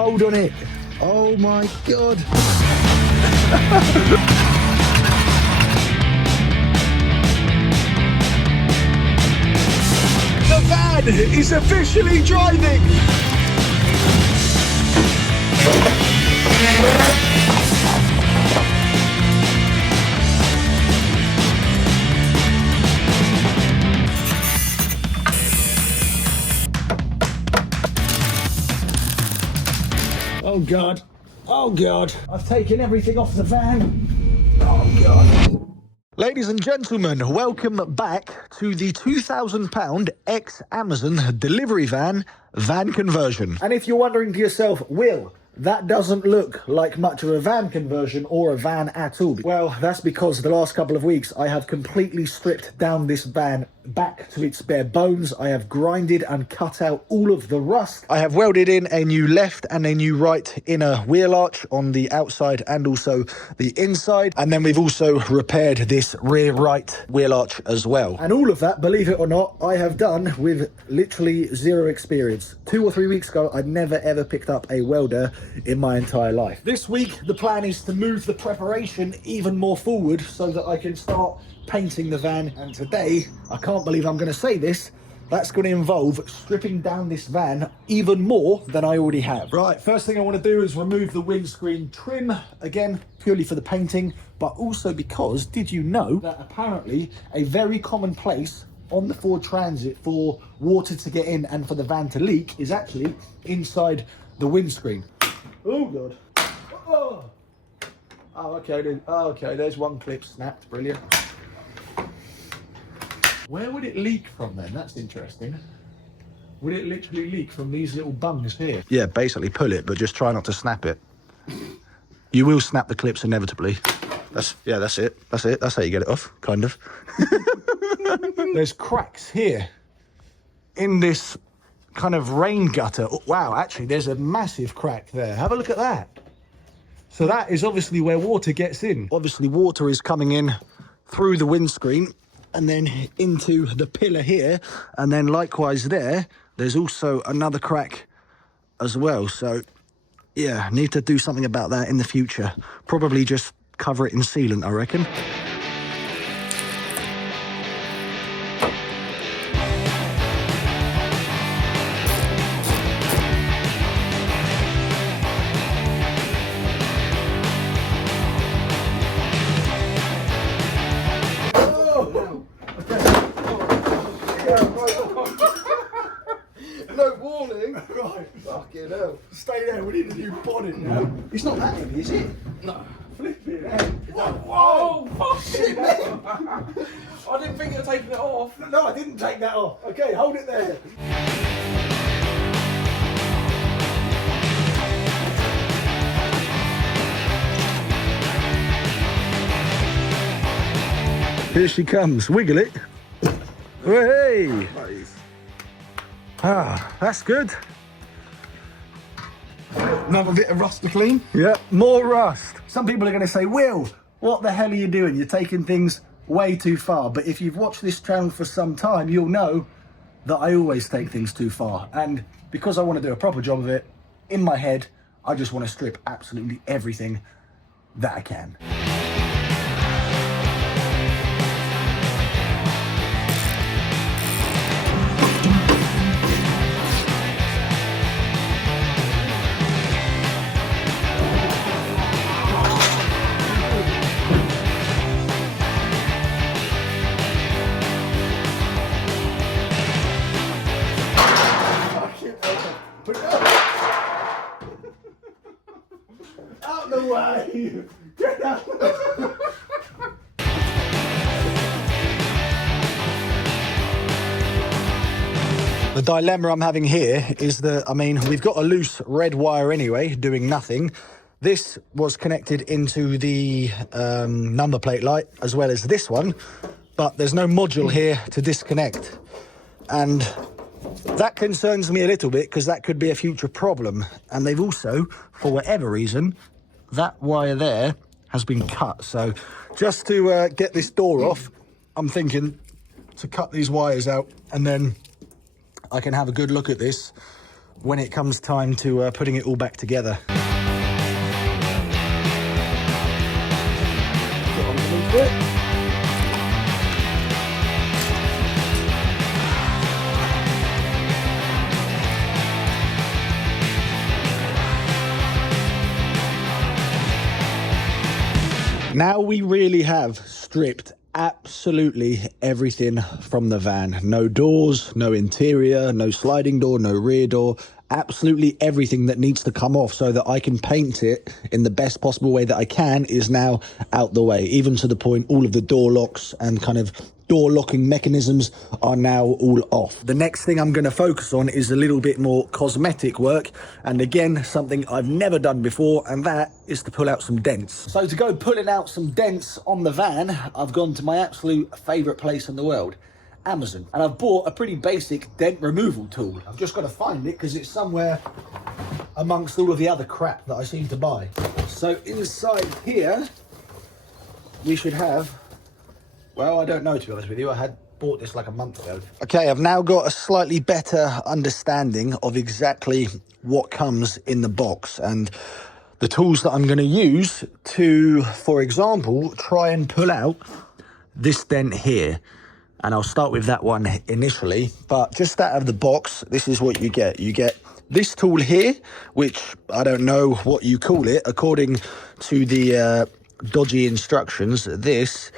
mold on it. Oh my God. The van is officially driving. Oh God, oh God. I've taken everything off the van. Oh God. Ladies and gentlemen, welcome back to the £2,000 ex-Amazon delivery van conversion. And if you're wondering to yourself, Will, that doesn't look like much of a van conversion or a van at all. Well, that's because the last couple of weeks I have completely stripped down this van back to its bare bones. I have grinded and cut out all of the rust. I have welded in a new left and a new right inner wheel arch on the outside and also the inside. And then we've also repaired this rear right wheel arch as well. And all of that, believe it or not, I have done with literally zero experience. 2 or 3 weeks ago, I'd never ever picked up a welder in my entire life. This week, the plan is to move the preparation even more forward so that I can start painting the van. And today, I can't believe I'm going to say this, that's going to involve stripping down this van even more than I already have. Right, first thing I want to do is remove the windscreen trim, again, purely for the painting, but also because, did you know that apparently a very common place on the Ford Transit for water to get in and for the van to leak is actually inside the windscreen. Oh God. Oh, okay, there's one clip snapped, brilliant. Where would it leak from then? That's interesting. Would it literally leak from these little bungs here? Yeah, basically pull it, but just try not to snap it. You will snap the clips inevitably. That's it. That's how you get it off, kind of. There's cracks here in this kind of rain gutter. Oh, wow, actually, there's a massive crack there. Have a look at that. So that is obviously where water gets in. Obviously, water is coming in through the windscreen and then into the pillar here, and then likewise there's also another crack as well. So yeah, need to do something about that in the future. Probably just cover it in sealant, I reckon. No warning. Right. Fucking hell. Stay there, we need a new bonnet now. It's not that heavy, is it? No. Flip it. Whoa, fucking hell. I didn't think you were taking it off. No, I didn't take that off. Okay, hold it there. Here she comes. Wiggle it. Hey! Nice. Ah, that's good. Another bit of rust to clean. Yeah, more rust. Some people are going to say, Will, what the hell are you doing? You're taking things way too far. But if you've watched this channel for some time, you'll know that I always take things too far. And because I want to do a proper job of it, in my head, I just want to strip absolutely everything that I can. Out the way! Get out! The dilemma I'm having here is that, I mean, we've got a loose red wire anyway, doing nothing. This was connected into the number plate light, as well as this one, but there's no module here to disconnect. And that concerns me a little bit, because that could be a future problem. And they've also, for whatever reason, that wire there has been cut. So just to get this door off, I'm thinking to cut these wires out, and then I can have a good look at this when it comes time to putting it all back together. Get underneath it. Now we really have stripped absolutely everything from the van. No doors, no interior, no sliding door, no rear door. Absolutely everything that needs to come off so that I can paint it in the best possible way that I can is now out the way. Even to the point all of the door locks and kind of door locking mechanisms are now all off. The next thing I'm going to focus on is a little bit more cosmetic work, and again something I've never done before, and that is to pull out some dents. So to go pulling out some dents on the van, I've gone to my absolute favourite place in the world, Amazon, and I've bought a pretty basic dent removal tool. I've just got to find it because it's somewhere amongst all of the other crap that I seem to buy. So inside here we should have, well, I don't know, to be honest with you. I had bought this like a month ago. Okay, I've now got a slightly better understanding of exactly what comes in the box and the tools that I'm going to use to, for example, try and pull out this dent here. And I'll start with that one initially, but just out of the box, this is what you get. You get this tool here, which I don't know what you call it. According to the dodgy instructions, this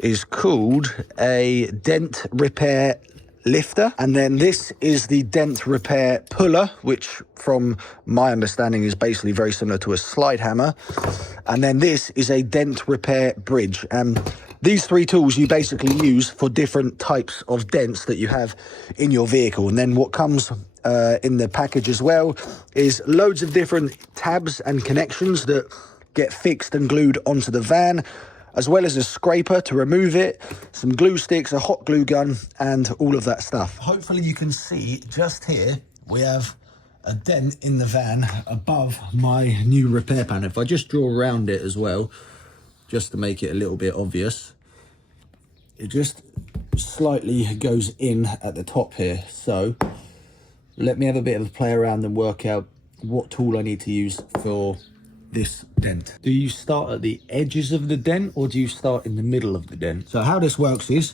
is called a dent repair lifter, and then this is the dent repair puller, which from my understanding is basically very similar to a slide hammer, and then this is a dent repair bridge. And these three tools you basically use for different types of dents that you have in your vehicle. And then what comes in the package as well is loads of different tabs and connections that get fixed and glued onto the van, as well as a scraper to remove it, some glue sticks, a hot glue gun, and all of that stuff. Hopefully you can see just here, we have a dent in the van above my new repair pan. If I just draw around it as well, just to make it a little bit obvious, it just slightly goes in at the top here. So let me have a bit of a play around and work out what tool I need to use for this dent. Do you start at the edges of the dent or do you start in the middle of the dent? So how this works is,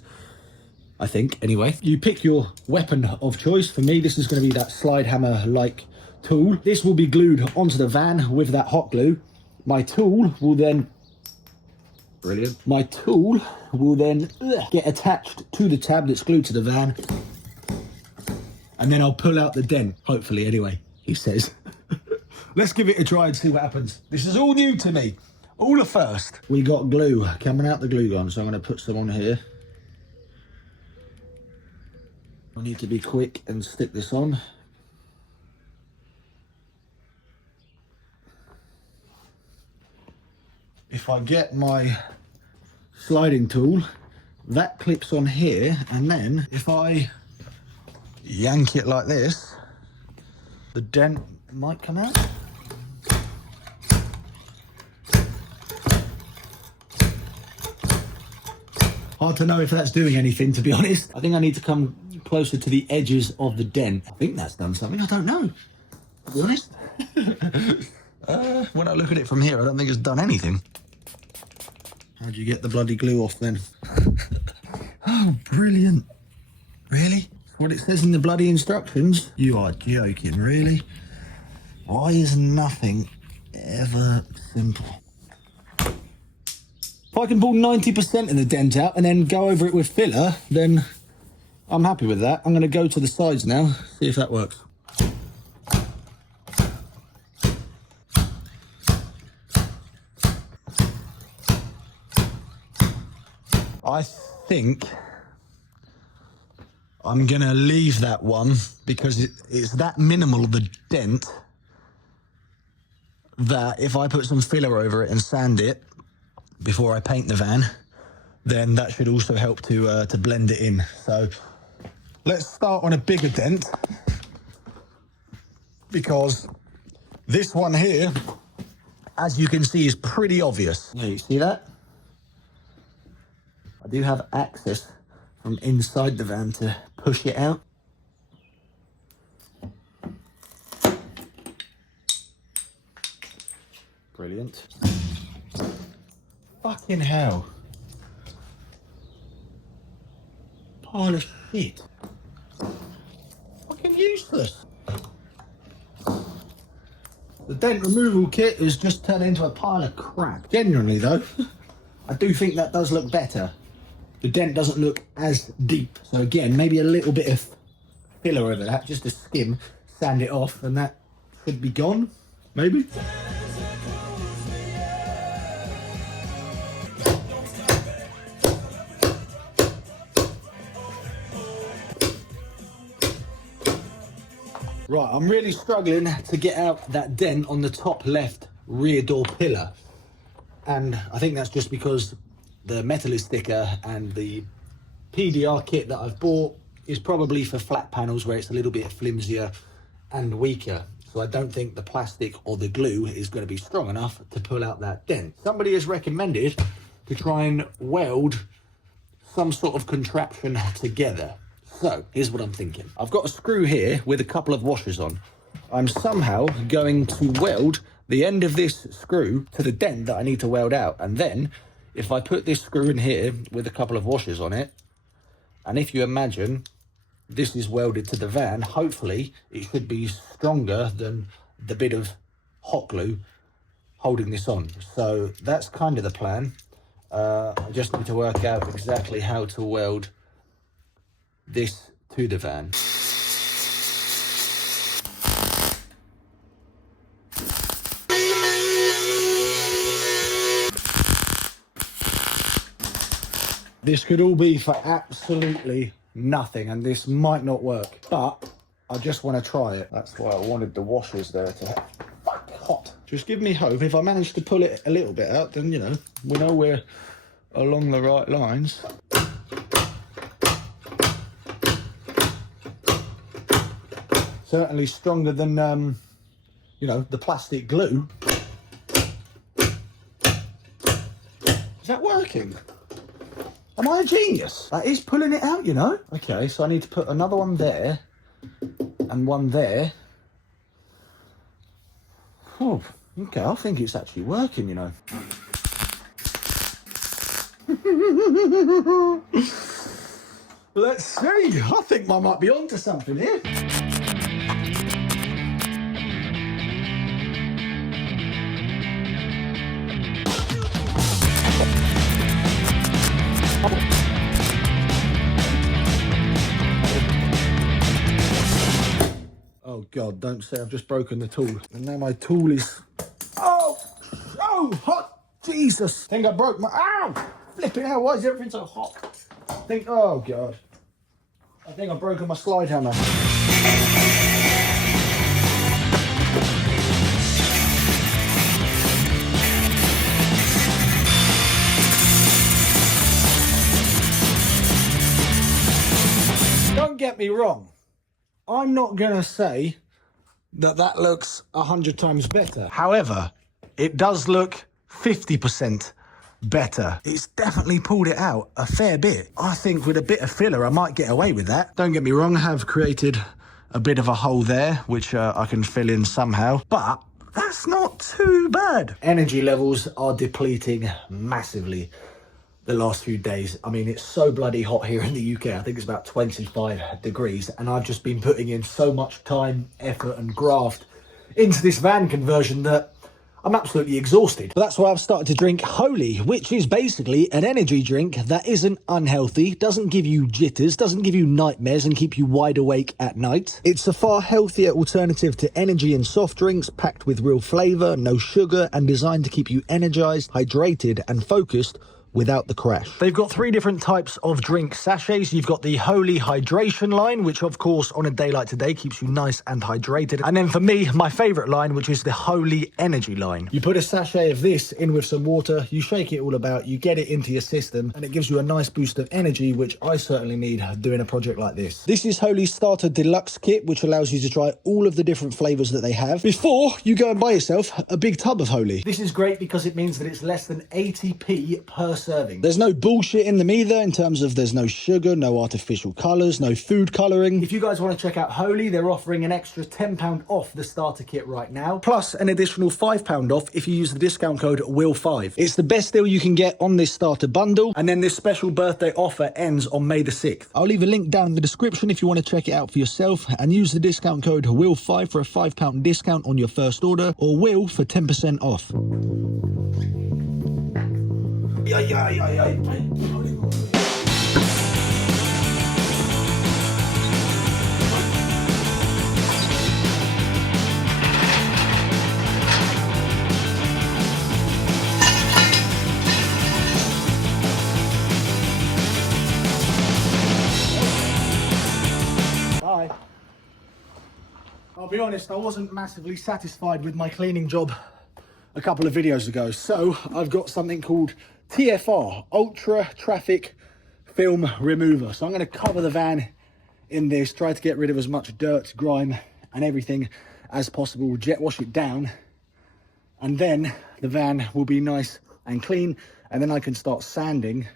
I think anyway, you pick your weapon of choice. For me, this is going to be that slide hammer like tool. This will be glued onto the van with that hot glue. My tool will then get attached to the tab that's glued to the van, and then I'll pull out the dent, hopefully anyway, he says. Let's give it a try and see what happens. This is all new to me, all a first. We got glue coming out the glue gun, so I'm going to put some on here. I need to be quick and stick this on. If I get my sliding tool, that clips on here, and then if I yank it like this, the dent might come out. Hard to know if that's doing anything, to be honest. I think I need to come closer to the edges of the dent. I think that's done something, I don't know, to be honest. When I look at it from here, I don't think it's done anything. How'd you get the bloody glue off then? Oh, brilliant. Really? What it says in the bloody instructions? You are joking, really? Why is nothing ever simple? If I can pull 90% of the dent out and then go over it with filler, then I'm happy with that. I'm going to go to the sides now, see if that works. I think I'm going to leave that one because it's that minimal, the dent, that if I put some filler over it and sand it before I paint the van, then that should also help to blend it in. So let's start on a bigger dent, because this one here, as you can see, is pretty obvious. Yeah, you see that? I do have access from inside the van to push it out. brilliant. Fucking hell. Pile of shit. Fucking useless. The dent removal kit is just turned into a pile of crap. Genuinely though, I do think that does look better. The dent doesn't look as deep. So again, maybe a little bit of filler over that, just a skim, sand it off, and that should be gone, maybe. Right, I'm really struggling to get out that dent on the top left rear door pillar. And I think that's just because the metal is thicker and the PDR kit that I've bought is probably for flat panels where it's a little bit flimsier and weaker. So I don't think the plastic or the glue is going to be strong enough to pull out that dent. Somebody has recommended to try and weld some sort of contraption together. So here's what I'm thinking. I've got a screw here with a couple of washers on. I'm somehow going to weld the end of this screw to the dent that I need to weld out. And then if I put this screw in here with a couple of washers on it, and if you imagine this is welded to the van, hopefully it should be stronger than the bit of hot glue holding this on. So that's kind of the plan. I just need to work out exactly how to weld this to the van. This could all be for absolutely nothing, and this might not work, but I just want to try it. That's why I wanted the washers there to hot. Just give me hope. If I manage to pull it a little bit out, then, you know, we know we're along the right lines. Certainly stronger than, you know, the plastic glue. Is that working? Am I a genius? That is pulling it out, you know. Okay, so I need to put another one there and one there. Oh, okay, I think it's actually working, you know. Let's see. I think I might be onto something here. Oh God, don't say I've just broken the tool. And now my tool is, oh, hot, Jesus. I think I broke my, ow, flipping out, why is everything so hot? Oh God. I think I've broken my slide hammer. Don't get me wrong. I'm not going to say that that looks 100 times better. However, it does look 50% better. It's definitely pulled it out a fair bit. I think with a bit of filler, I might get away with that. Don't get me wrong, I have created a bit of a hole there, which I can fill in somehow, but that's not too bad. Energy levels are depleting massively the last few days. I mean, it's so bloody hot here in the UK. I think it's about 25 degrees, and I've just been putting in so much time, effort and graft into this van conversion that I'm absolutely exhausted. But that's why I've started to drink Holy, which is basically an energy drink that isn't unhealthy, doesn't give you jitters, doesn't give you nightmares and keep you wide awake at night. It's a far healthier alternative to energy and soft drinks, packed with real flavour, no sugar, and designed to keep you energised, hydrated and focused without the crash. They've got 3 different types of drink sachets. You've got the Holy Hydration line, which of course on a day like today keeps you nice and hydrated. And then for me, my favourite line, which is the Holy Energy line. You put a sachet of this in with some water, you shake it all about, you get it into your system, and it gives you a nice boost of energy, which I certainly need doing a project like this. This is Holy's Starter Deluxe Kit, which allows you to try all of the different flavours that they have before you go and buy yourself a big tub of Holy. This is great because it means that it's less than 80p per serving. There's no bullshit in them either, in terms of there's no sugar, no artificial colours, no food colouring. If you guys want to check out Holy, they're offering an extra £10 off the starter kit right now, plus an additional £5 off if you use the discount code WILL5. It's the best deal you can get on this starter bundle, and then this special birthday offer ends on May the 6th. I'll leave a link down in the description if you want to check it out for yourself, and use the discount code WILL5 for a £5 discount on your first order, or WILL for 10% off. Bye. I'll be honest, I wasn't massively satisfied with my cleaning job a couple of videos ago, so I've got something called TFR, Ultra Traffic Film Remover. So I'm going to cover the van in this, try to get rid of as much dirt, grime and everything as possible, jet wash it down, and then the van will be nice and clean, and then I can start sanding,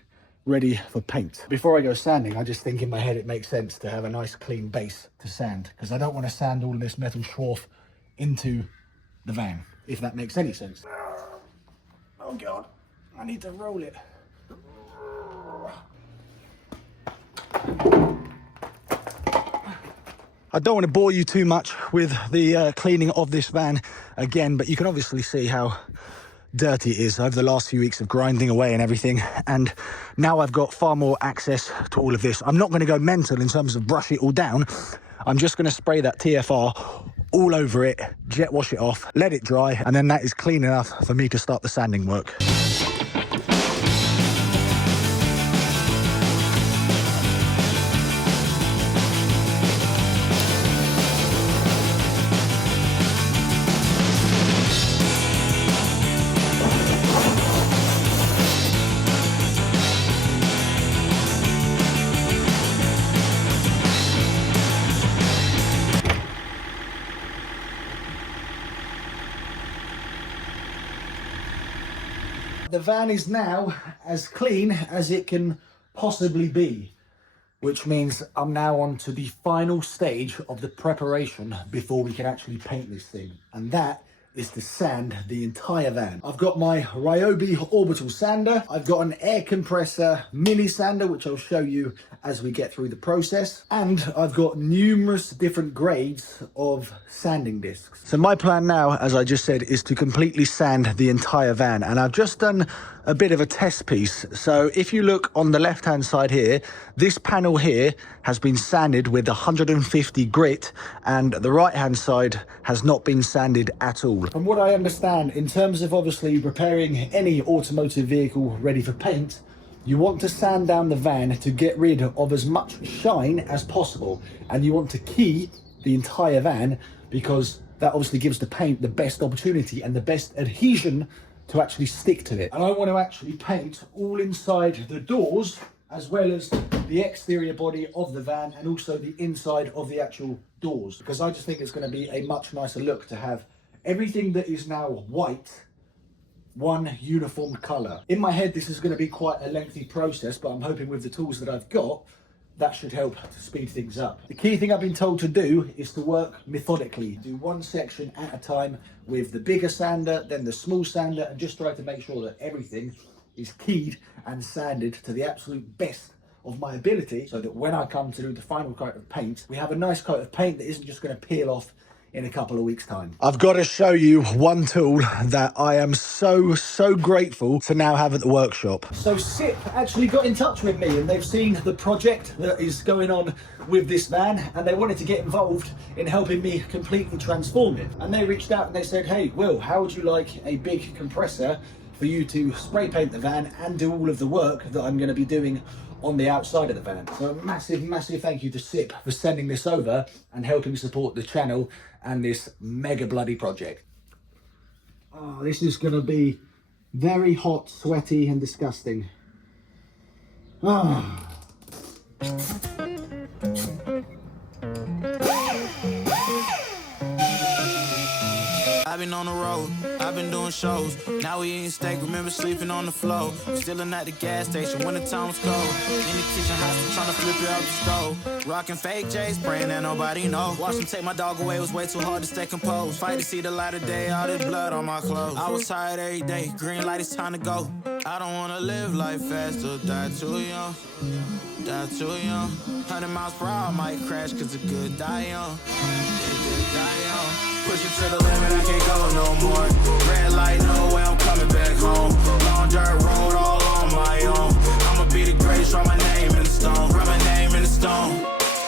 ready for paint. Before I go sanding, I just think in my head it makes sense to have a nice clean base to sand, because I don't want to sand all of this metal swarf into the van, if that makes any sense. Oh God, I need to roll it. I don't want to bore you too much with the cleaning of this van again, but you can obviously see how dirty it is over the last few weeks of grinding away and everything, and now I've got far more access to all of this. I'm not going to go mental in terms of brush it all down. I'm just going to spray that TFR all over it, jet wash it off, let it dry, and then that is clean enough for me to start the sanding work. The van is now as clean as it can possibly be, which means I'm now on to the final stage of the preparation before we can actually paint this thing, and that is to sand the entire van. I've got my Ryobi orbital sander, I've got an air compressor mini sander, which I'll show you as we get through the process, and I've got numerous different grades of sanding discs. So my plan now, as I just said, is to completely sand the entire van, and I've just done a bit of a test piece. So if you look on the left hand side here, this panel here has been sanded with 150 grit, and the right hand side has not been sanded at all. From what I understand, in terms of obviously preparing any automotive vehicle ready for paint, you want to sand down the van to get rid of as much shine as possible, and you want to key the entire van because that obviously gives the paint the best opportunity and the best adhesion to actually stick to it. And I want to actually paint all inside the doors, as well as the exterior body of the van, and also the inside of the actual doors, because I just think it's going to be a much nicer look to have everything that is now white, one uniform colour. In my head, this is going to be quite a lengthy process, but I'm hoping with the tools that I've got, that should help to speed things up. The key thing I've been told to do is to work methodically. Do one section at a time with the bigger sander, then the small sander, and just try to make sure that everything is keyed and sanded to the absolute best of my ability, so that when I come to do the final coat of paint, we have a nice coat of paint that isn't just going to peel off in a couple of weeks' time. I've got to show you one tool that I am so grateful to now have at the workshop. So SIP actually got in touch with me, and they've seen the project that is going on with this van, and they wanted to get involved in helping me completely transform it. And they reached out and they said, hey Will, how would you like a big compressor for you to spray paint the van and do all of the work that I'm going to be doing on the outside of the van? So a massive thank you to SIP for sending this over and helping support the channel and this mega bloody project. Oh, this is going to be very hot, sweaty and disgusting. Ah. I I've been on the road, I've been doing shows. Now we eating steak, remember sleeping on the floor. Stealing at the gas station when the time was cold. In the kitchen, hostage trying to flip it out the stove. Rocking fake J's, praying that nobody know. Watch them take my dog away, it was way too hard to stay composed. Fight to see the light of day, all this blood on my clothes. I was tired every day, green light, it's time to go. I don't wanna live life fast or die too young. Die too young. 100 miles per hour, I might crash cause a good die young. Yeah, good die young. Push it to the limit, I can't go no more. Red light, no way, I'm coming back home. Long dirt road, all on my own. I'ma be the greatest, write my name in the stone. Write my name in the stone.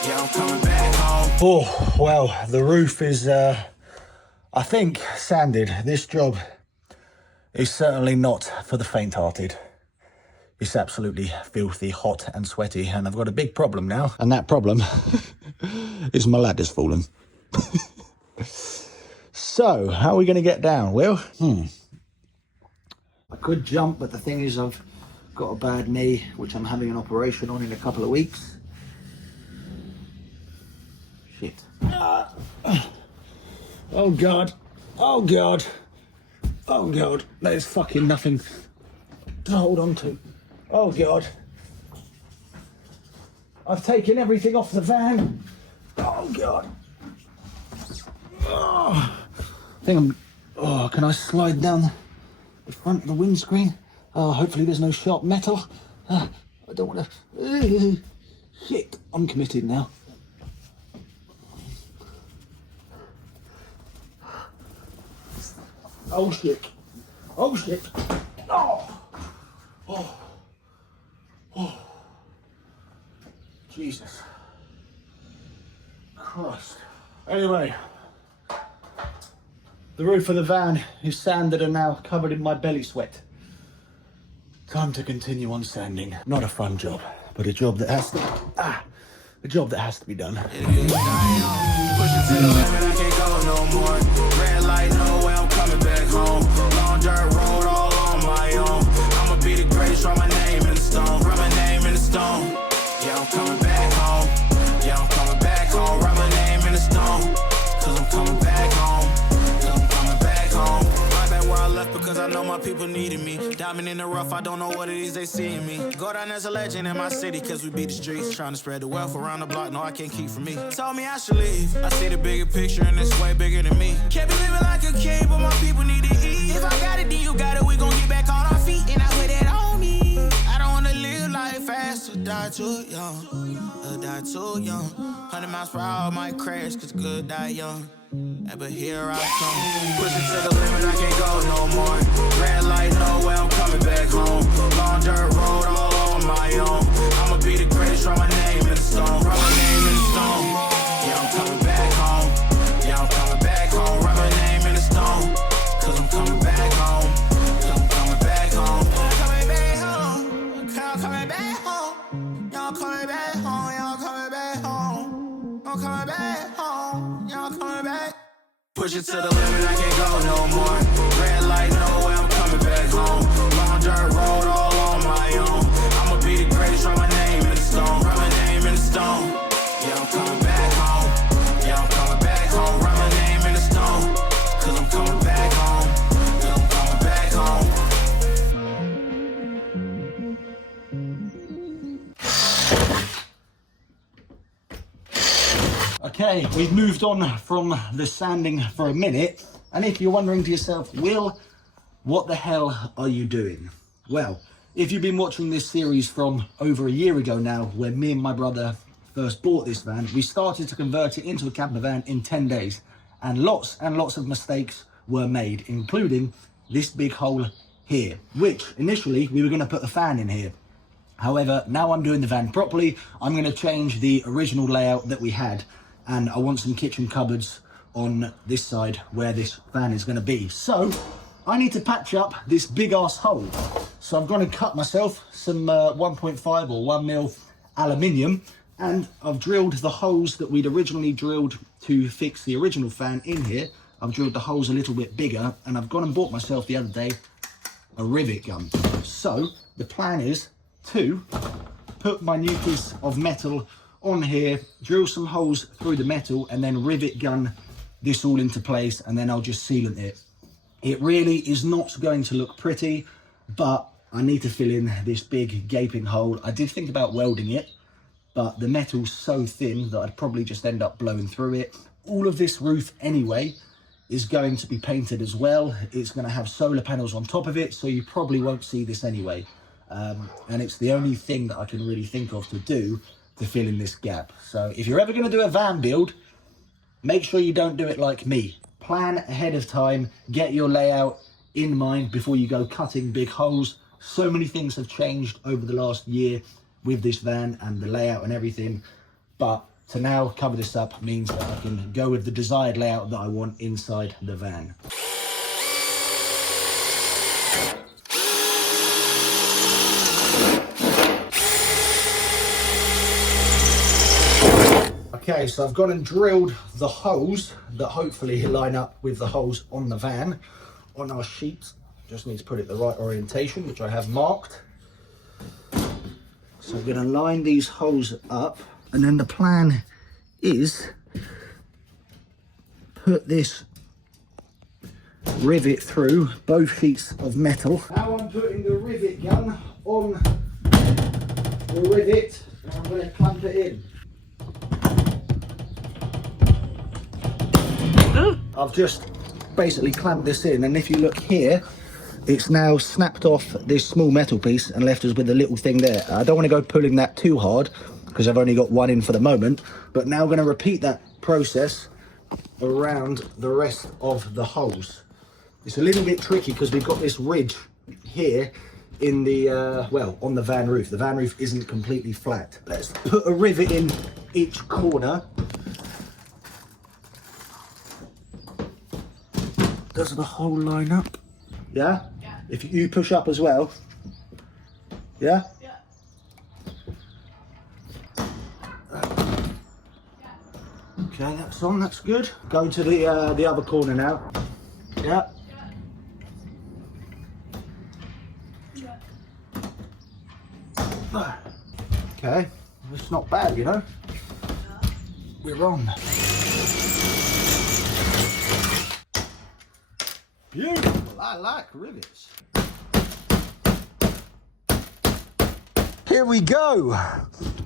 Yeah, I'm coming back home. Oh, well, the roof is, I think, sanded. This job is certainly not for the faint-hearted. It's absolutely filthy, hot and sweaty, and I've got a big problem now. And that problem is my ladder's fallen. So, how are we going to get down, Will? I could jump, but the thing is I've got a bad knee, which I'm having an operation on in a couple of weeks. Shit. Oh, God. Oh, God. Oh, God. There's fucking nothing to hold on to. Oh, God. I've taken everything off the van. Oh, God. Oh, I think I'm... Oh, can I slide down the front of the windscreen? Oh, hopefully there's no sharp metal. I don't want to... Shit, I'm committed now. Oh, shit. Oh, shit. Oh. Oh. Oh, Jesus Christ. Anyway, the roof of the van is sanded and now covered in my belly sweat. Time to continue on sanding. Not a fun job, but a job that has to be done. Push it to the limit, I can't go no more. Red light, no way, I'm coming back home. Long dirt road, all on my own. I'ma be the greatest, write my name in the stone. Write my name in the stone. Yeah, I'm coming back home. Yeah, I'm coming back home. Write my name in the stone. Cause I'm coming back home. Cause I'm coming back home. Right back where I left because I know my people needed me. Diamond in the rough, I don't know what it is they see in me. Go down as a legend in my city cause we beat the streets. Trying to spread the wealth around the block, no I can't keep from me. Told me I should leave. I see the bigger picture and it's way bigger than me. Can't be living like a king, but my people need to eat. If I got it, then you got it, we gon' get back on our feet. And I put that on me. I don't wanna live life fast or die too young. Or die too young. 100 miles per hour, I might crash cause good die young. Yeah, but here I come. Push it to the limit, I can't go no more. Red light, no way, I'm coming back home. Long dirt road, all on my own. I'ma be the greatest, write my name in the stone. Write my name in the stone. Yeah, I'm coming back home. Yeah, I'm coming back home. Write my name in the stone. Cause I'm coming back home. Cause I'm coming back home. I'm coming back home. I'm coming back home. Y'all coming back home. Y'all coming back home. I'm coming back home. Y'all coming back. Push it to the limit, I can't go no more. Red light, no way, I'm coming back home. Long dirt road, all on my own. I'ma be the greatest, write my name in the stone. Write my name in the stone. Yeah, I'm coming back home. Yeah, I'm coming back home. Write my name in the stone. Cause I'm coming back home. Yeah, I'm coming back home. Okay, we've moved on from the sanding for a minute, and if you're wondering to yourself, Will, what the hell are you doing? Well, if you've been watching this series from over a year ago now, where me and my brother first bought this van, we started to convert it into a camper van in 10 days, and lots of mistakes were made, including this big hole here, which initially we were going to put a fan in here. However, now I'm doing the van properly, I'm going to change the original layout that we had, and I want some kitchen cupboards on this side where this fan is going to be. So I need to patch up this big ass hole. So I'm going to cut myself some 1.5 or 1 mil aluminium, and I've drilled the holes that we'd originally drilled to fix the original fan in here. I've drilled the holes a little bit bigger, and I've gone and bought myself the other day a rivet gun. So the plan is to put my new piece of metal on here, drill some holes through the metal, and then rivet gun this all into place, and then I'll just sealant it. It really is not going to look pretty, but I need to fill in this big gaping hole. I did think about welding it, but the metal's so thin that I'd probably just end up blowing through it. All of this roof anyway is going to be painted as well. It's going to have solar panels on top of it, so you probably won't see this anyway. And it's the only thing that I can really think of to do to fill in this gap. So if you're ever going to do a van build, make sure you don't do it like me. Plan ahead of time, get your layout in mind before you go cutting big holes. So many things have changed over the last year with this van and the layout and everything, but to now cover this up means that I can go with the desired layout that I want inside the van. Okay, so I've gone and drilled the holes that hopefully line up with the holes on the van on our sheet. Just need to put it the right orientation, which I have marked. So I'm going to line these holes up, and then the plan is put this rivet through both sheets of metal. Now I'm putting the rivet gun on the rivet, and I'm going to clamp it in. I've just basically clamped this in, and if you look here, it's now snapped off this small metal piece and left us with a little thing there. I don't want to go pulling that too hard because I've only got one in for the moment, but now I'm going to repeat that process around the rest of the holes. It's a little bit tricky because we've got this ridge here in the, well, on the van roof. The van roof isn't completely flat. Let's put a rivet in each corner. Does the hole line up? Yeah? Yeah. If you push up as well. Yeah? Yeah. Okay, that's on, that's good. Go to the other corner now. Yeah. Yeah. Okay, it's not bad, you know. We're on. Beautiful, I like rivets. Here we go.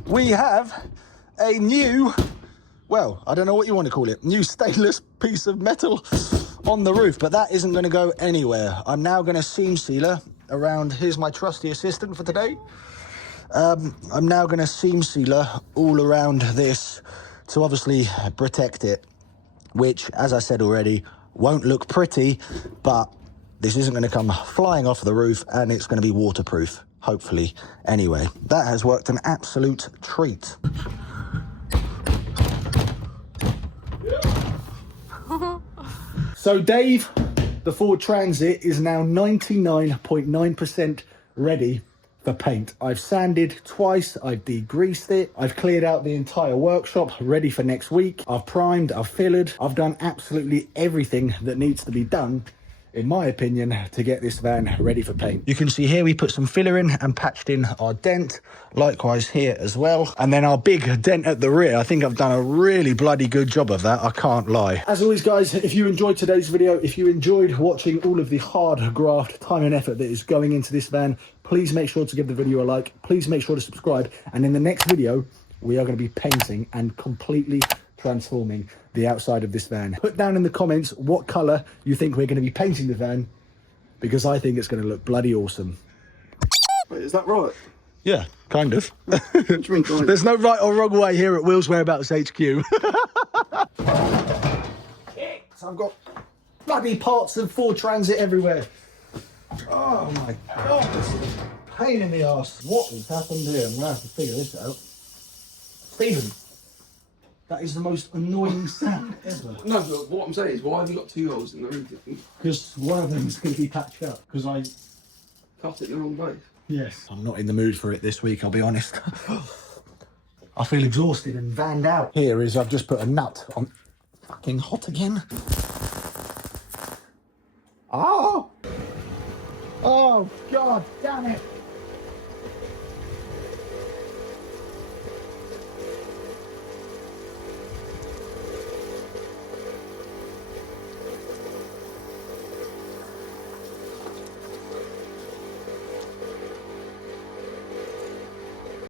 We have a new, well, I don't know what you want to call it, new stainless piece of metal on the roof, but that isn't going to go anywhere. I'm now going to seam sealer around, here's my trusty assistant for today. I'm now going to seam sealer all around this to obviously protect it, which, as I said already, won't look pretty, but this isn't going to come flying off the roof, and it's going to be waterproof, hopefully. Anyway, that has worked an absolute treat. So Dave, the Ford Transit is now 99.9% ready for paint. I've sanded twice, I've degreased it, I've cleared out the entire workshop, ready for next week. I've primed, I've fillered, I've done absolutely everything that needs to be done, in my opinion, to get this van ready for paint. You can see here we put some filler in and patched in our dent, likewise here as well. And then our big dent at the rear, I think I've done a really bloody good job of that, I can't lie. As always guys, if you enjoyed today's video, if you enjoyed watching all of the hard graft, time and effort that is going into this van, please make sure to give the video a like, please make sure to subscribe, and in the next video, we are going to be painting and completely transforming the outside of this van. Put down in the comments what colour you think we're going to be painting the van, because I think it's going to look bloody awesome. Wait, is that right? Yeah, kind of. There's no right or wrong way here at Will's Whereabouts HQ. So I've got bloody parts of Ford Transit everywhere. Oh my god, this is a pain in the arse. What has happened here? I'm going to have to figure this out. Stephen, that is the most annoying sound ever. No, but what I'm saying is, why have you got two holes in the roof? Because one of them is going to be patched up. Because I cut it the wrong way. Yes. I'm not in the mood for it this week, I'll be honest. I feel exhausted and vanned out. Here is, I've just put a nut on. Fucking hot again. Oh! Oh, god damn it.